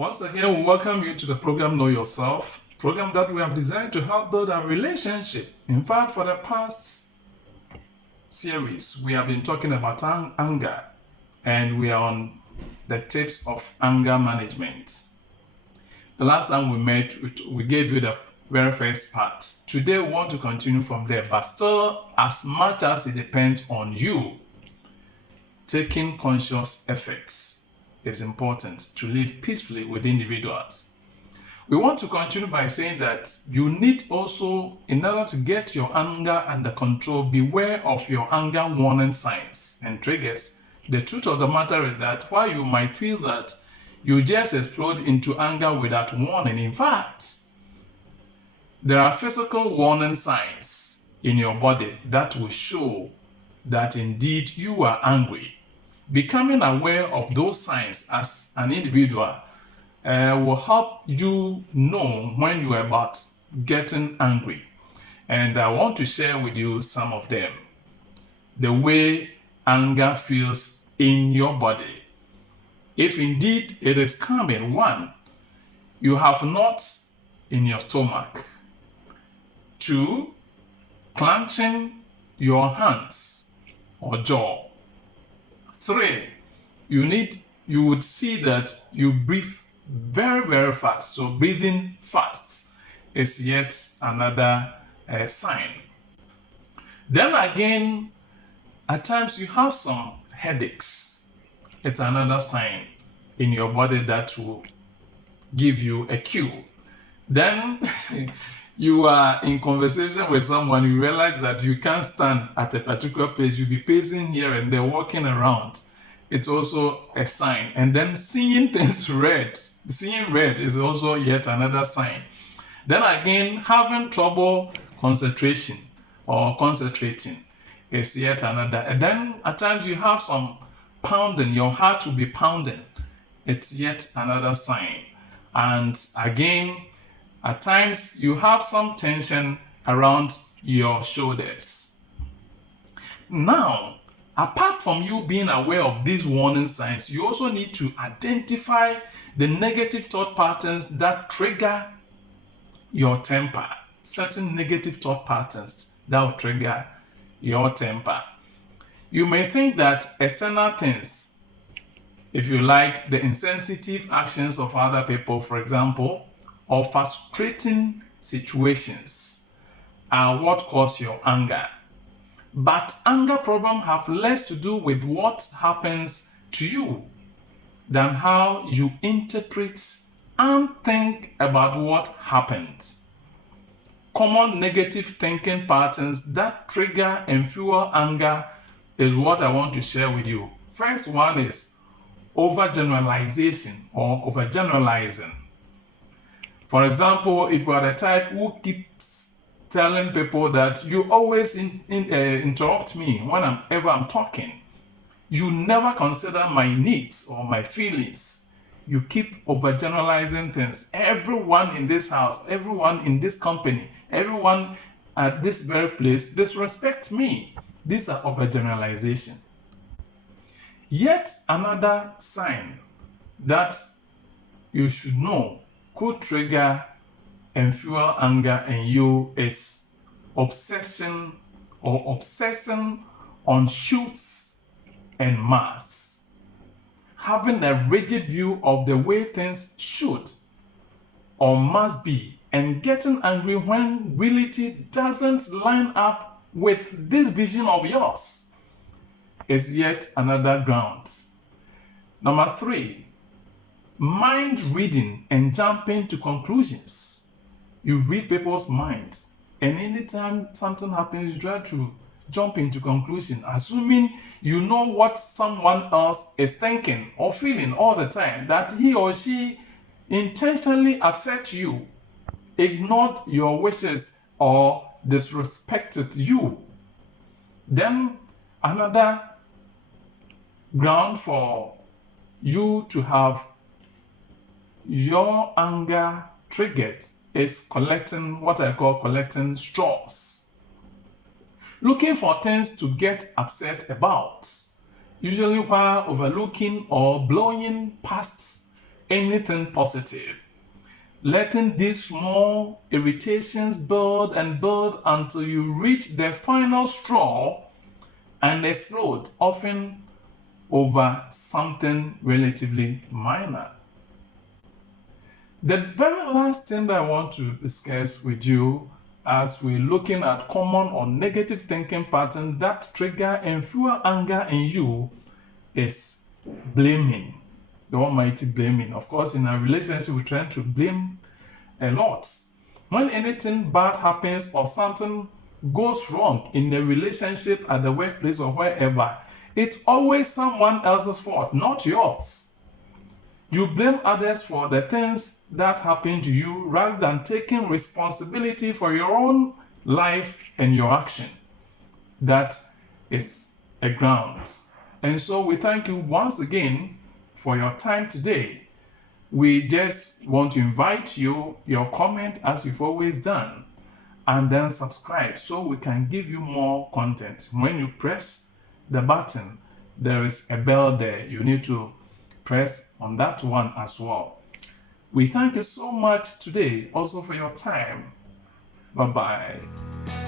Once again, we welcome you to the program Know Yourself, program that we have designed to help build a relationship. In fact, for the past series, we have been talking about anger, and we are on the tips of anger management. The last time we met, we gave you the very first part. Today, we want to continue from there, but still, as much as it depends on you, taking conscious efforts is important to live peacefully with individuals. We want to continue by saying that you need also, in order to get your anger under control, beware of your anger warning signs and triggers. The truth of the matter is that while you might feel that you just explode into anger without warning, in fact, there are physical warning signs in your body that will show that indeed you are angry. Becoming aware of those signs as an individual will help you know when you are about getting angry. And I want to share with you some of them. The way anger feels in your body. If indeed it is coming, one, you have knots in your stomach. Two, clenching your hands or jaw. Three, you would see that you breathe very, very fast. So breathing fast is yet another sign. Then again, at times you have some headaches. It's another sign in your body that will give you a cue. Then you are in conversation with someone, you realize that you can't stand at a particular place, you'll be pacing here and there, walking around. It's also a sign. And then seeing red is also yet another sign. Then again, having trouble concentration or concentrating is yet another. And then at times you have some pounding, your heart will be pounding. It's yet another sign. And again, at times, you have some tension around your shoulders. Now, apart from you being aware of these warning signs, you also need to identify the negative thought patterns that trigger your temper. Certain negative thought patterns that will trigger your temper. You may think that external things, if you like, the insensitive actions of other people, for example, or frustrating situations are what cause your anger. But anger problems have less to do with what happens to you than how you interpret and think about what happened. Common negative thinking patterns that trigger and fuel anger is what I want to share with you. First one is overgeneralization or overgeneralizing. For example, if you are the type who keeps telling people that you always interrupt me whenever I'm talking, you never consider my needs or my feelings. You keep overgeneralizing things. Everyone in this house, everyone in this company, everyone at this very place disrespect me. These are overgeneralization. Yet another sign that you should know could trigger and fuel anger in you is obsession or obsessing on shoulds and musts. Having a rigid view of the way things should or must be and getting angry when reality doesn't line up with this vision of yours is yet another ground. Number three, mind reading and jumping to conclusions. You read people's minds, and anytime something happens, you try to jump into conclusion, assuming you know what someone else is thinking or feeling all the time, that he or she intentionally upset you, ignored your wishes, or disrespected you. Then another ground for you to have your anger triggered is collecting what I call collecting straws. Looking for things to get upset about, usually while overlooking or blowing past anything positive. Letting these small irritations build and build until you reach the final straw and explode, often over something relatively minor. The very last thing that I want to discuss with you as we're looking at common or negative thinking patterns that trigger and fuel anger in you is blaming. The almighty blaming. Of course, in a relationship, we try to blame a lot. When anything bad happens or something goes wrong in the relationship, at the workplace, or wherever, it's always someone else's fault, not yours. You blame others for the things that happen to you rather than taking responsibility for your own life and your action. That is a ground. And so we thank you once again for your time today. We just want to invite you, your comment as you've always done, and then subscribe so we can give you more content. When you press the button, there is a bell there. You need to press on that one as well. We thank you so much today also for your time. Bye-bye.